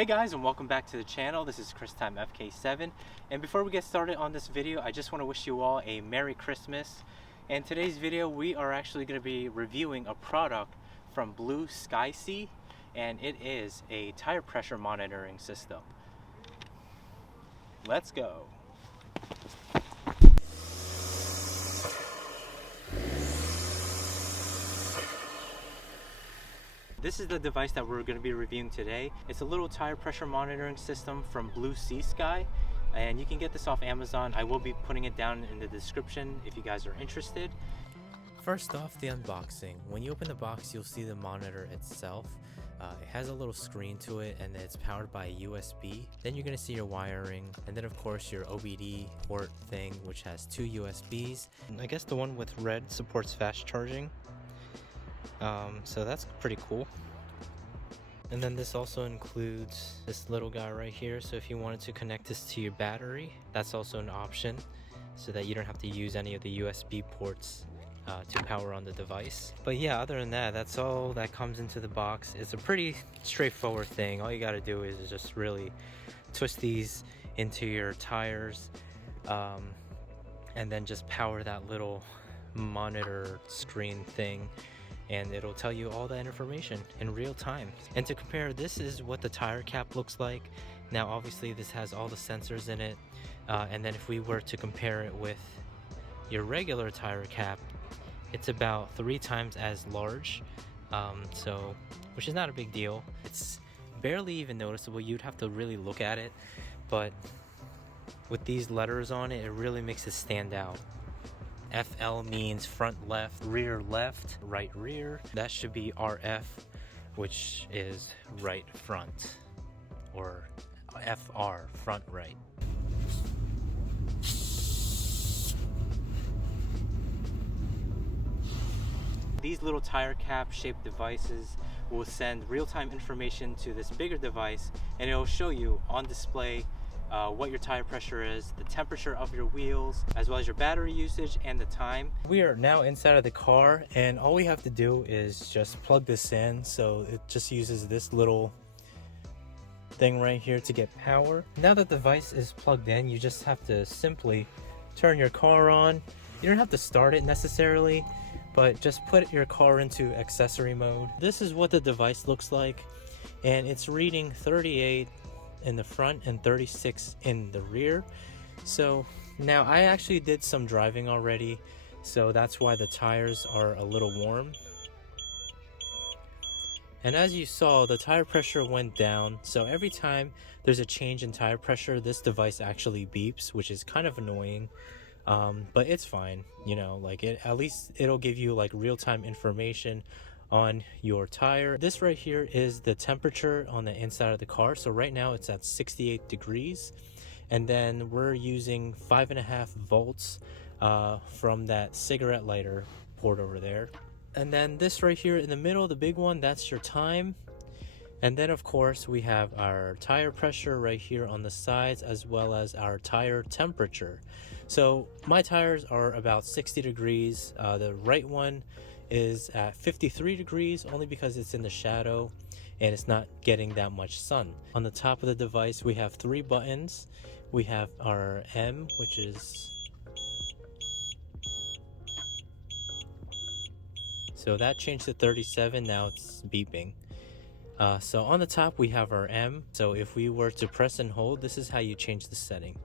Hey guys, and welcome back to the channel. This is Time FK7, and before we get started on this video, I just want to wish you all a Merry Christmas. In today's video, we are actually going to be reviewing a product from Blue Sky Sea, and it is a tire pressure monitoring system. Let's go. This is the device that we're going to be reviewing today. It's a little tire pressure monitoring system from Blue Sky, and you can get this off Amazon. I will be putting it down in the description if you guys are interested. First off, the unboxing. When you open the box, you'll see the monitor itself. It has a little screen to it, and it's powered by USB. Then you're going to see your wiring, and then of course your OBD port thing, which has two USBs. I guess the one with red supports fast charging. So that's pretty cool. And then this also includes this little guy right here, so if you wanted to connect this to your battery, that's also an option, so that you don't have to use any of the USB ports to power on the device. But yeah, other than that, that's all that comes into the box. It's a pretty straightforward thing. All you got to do is just really twist these into your tires, and then just power that little monitor screen thing, and it'll tell you all that information in real time. And to compare, this is what the tire cap looks like. Now obviously this has all the sensors in it, and then if we were to compare it with your regular tire cap, it's about 3 times as large, which is not a big deal. It's barely even noticeable. You'd have to really look at it, but with these letters on it, it really makes it stand out. FL means front left, rear left, right rear. That should be RF, which is right front, or FR, front right. These little tire cap shaped devices will send real-time information to this bigger device, and it will show you on display what your tire pressure is, the temperature of your wheels, as well as your battery usage and the time. We are now inside of the car, and all we have to do is just plug this in. So it just uses this little thing right here to get power. Now that the device is plugged in, you just have to simply turn your car on. You don't have to start it necessarily, but just put your car into accessory mode. This is what the device looks like, and it's reading 38 in the front and 36 in the rear. So now I actually did some driving already, so that's why the tires are a little warm. And as you saw, the tire pressure went down, so every time there's a change in tire pressure, this device actually beeps, which is kind of annoying, but it's fine, you know, like at least it'll give you like real-time information on your tire. This right here is the temperature on the inside of the car. So right now it's at 68 degrees, and then we're using 5.5 volts from that cigarette lighter port over there. And then this right here in the middle, the big one, that's your time. And then of course we have our tire pressure right here on the sides, as well as our tire temperature. So my tires are about 60 degrees. The right one is at 53 degrees, only because it's in the shadow and it's not getting that much sun. On the top of the device we have 3 buttons. We have our M, which is, so that changed to 37, now it's beeping. So on the top we have our M, so if we were to press and hold, this is how you change the setting.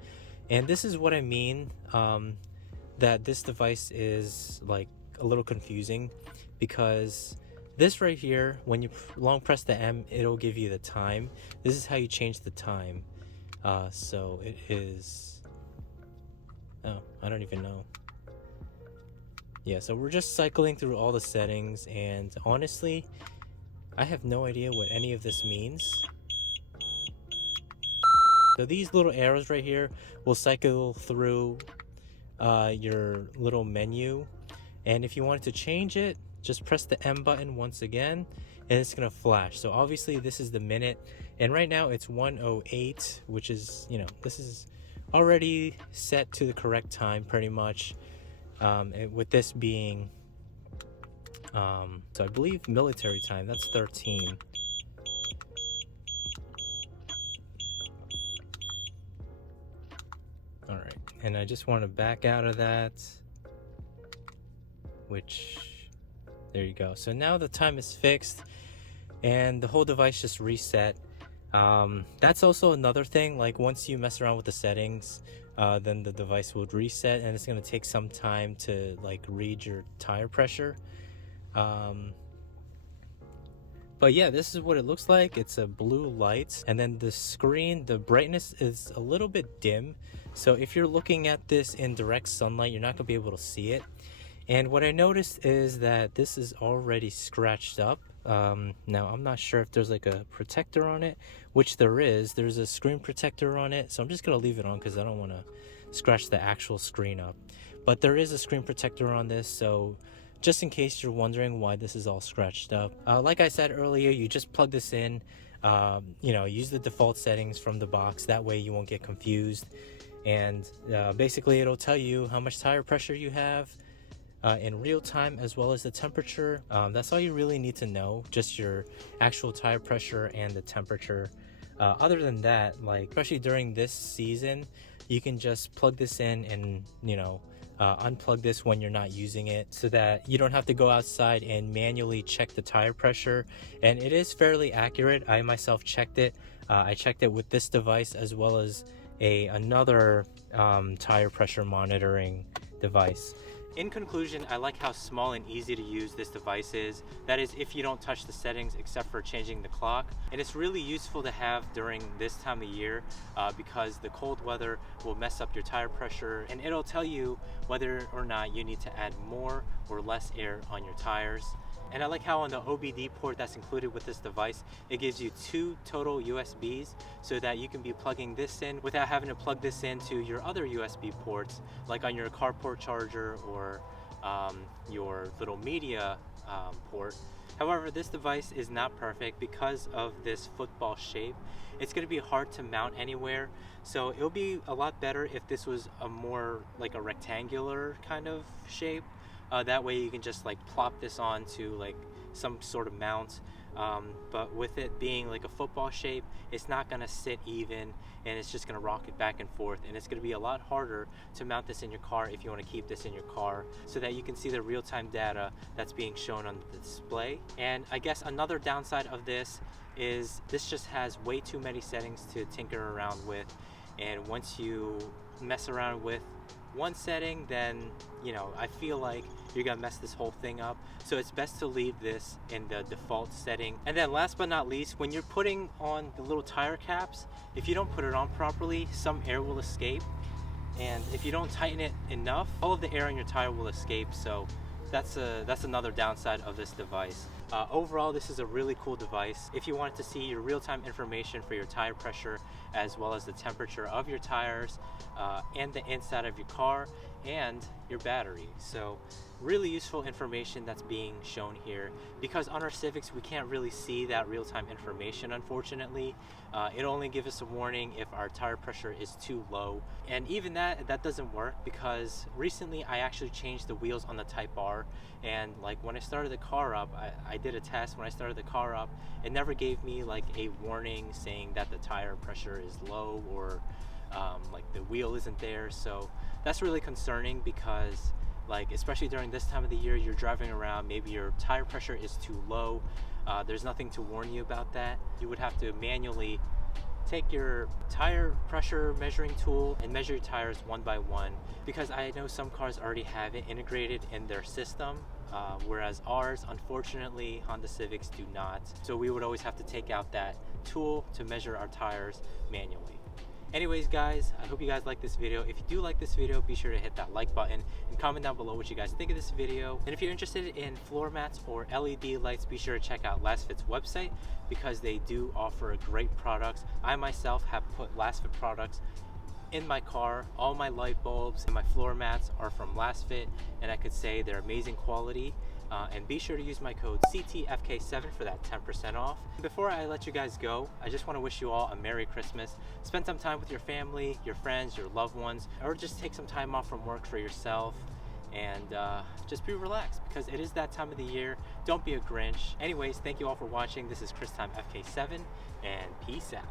And this is what I mean, that this device is like a little confusing, because this right here, when you long press the M, it'll give you the time. This is how you change the time. So it is, oh, I don't even know. Yeah, so we're just cycling through all the settings, and honestly I have no idea what any of this means. So these little arrows right here will cycle through your little menu, and if you wanted to change it, just press the M button once again and it's gonna flash. So obviously this is the minute, and right now it's 1:08, which is, you know, this is already set to the correct time pretty much, with this being so I believe military time, that's 13. and I just want to back out of that, which, there you go. So now the time is fixed and the whole device just reset. That's also another thing, like once you mess around with the settings, then the device will reset, and it's going to take some time to like read your tire pressure. But yeah, this is what it looks like. It's a blue light, and then the screen, the brightness is a little bit dim, so if you're looking at this in direct sunlight, you're not going to be able to see it. And what I noticed is that this is already scratched up. Now I'm not sure if there's like a protector on it, which there is. There's a screen protector on it, so I'm just gonna leave it on because I don't want to scratch the actual screen up. But there is a screen protector on this, so just in case you're wondering why this is all scratched up, like I said earlier, you just plug this in, use the default settings from the box. That way you won't get confused, and basically it'll tell you how much tire pressure you have in real time, as well as the temperature. That's all you really need to know, just your actual tire pressure and the temperature. Other than that, like especially during this season, you can just plug this in and unplug this when you're not using it, so that you don't have to go outside and manually check the tire pressure. And it is fairly accurate. I myself checked it. I checked it with this device as well as another tire pressure monitoring device. In conclusion, I like how small and easy to use this device is. That is, if you don't touch the settings except for changing the clock. And it's really useful to have during this time of year because the cold weather will mess up your tire pressure, and it'll tell you whether or not you need to add more or less air on your tires. And I like how on the OBD port that's included with this device, it gives you 2 total USBs, so that you can be plugging this in without having to plug this into your other USB ports, like on your carport charger or your little media port. However, this device is not perfect because of this football shape. It's going to be hard to mount anywhere, so it'll be a lot better if this was a more like a rectangular kind of shape. That way you can just like plop this onto like some sort of mount, but with it being like a football shape, it's not going to sit even, and it's just going to rock it back and forth, and it's going to be a lot harder to mount this in your car if you want to keep this in your car, so that you can see the real-time data that's being shown on the display. And I guess another downside of this is this just has way too many settings to tinker around with, and once you mess around with one setting, then I feel like you're gonna mess this whole thing up. So it's best to leave this in the default setting. And then last but not least, when you're putting on the little tire caps, if you don't put it on properly, some air will escape, and if you don't tighten it enough, all of the air on your tire will escape. So that's another downside of this device. Overall, this is a really cool device. If you wanted to see your real-time information for your tire pressure, as well as the temperature of your tires and the inside of your car and your battery. So really useful information that's being shown here, because on our Civics we can't really see that real-time information, unfortunately. It only gives us a warning if our tire pressure is too low, and even that doesn't work, because recently I actually changed the wheels on the Type R, and like when I started the car up, I did a test. When I started the car up, it never gave me like a warning saying that the tire pressure is low, or like the wheel isn't there. So that's really concerning, because like especially during this time of the year, you're driving around, maybe your tire pressure is too low. There's nothing to warn you about that. You would have to manually take your tire pressure measuring tool and measure your tires one by one, because I know some cars already have it integrated in their system, whereas ours, unfortunately, Honda Civics do not. So we would always have to take out that tool to measure our tires manually. Anyways guys, I hope you guys like this video. If you do like this video, be sure to hit that like button and comment down below what you guys think of this video. And if you're interested in floor mats or LED lights, be sure to check out LastFit's website, because they do offer great products. I myself have put LastFit products in my car. All my light bulbs and my floor mats are from LastFit, and I could say they're amazing quality. And be sure to use my code CTFK7 for that 10% off. Before I let you guys go, I just want to wish you all a Merry Christmas. Spend some time with your family, your friends, your loved ones, or just take some time off from work for yourself, and just be relaxed, because it is that time of the year. Don't be a Grinch. Anyways, thank you all for watching. This is Time FK7, and peace out.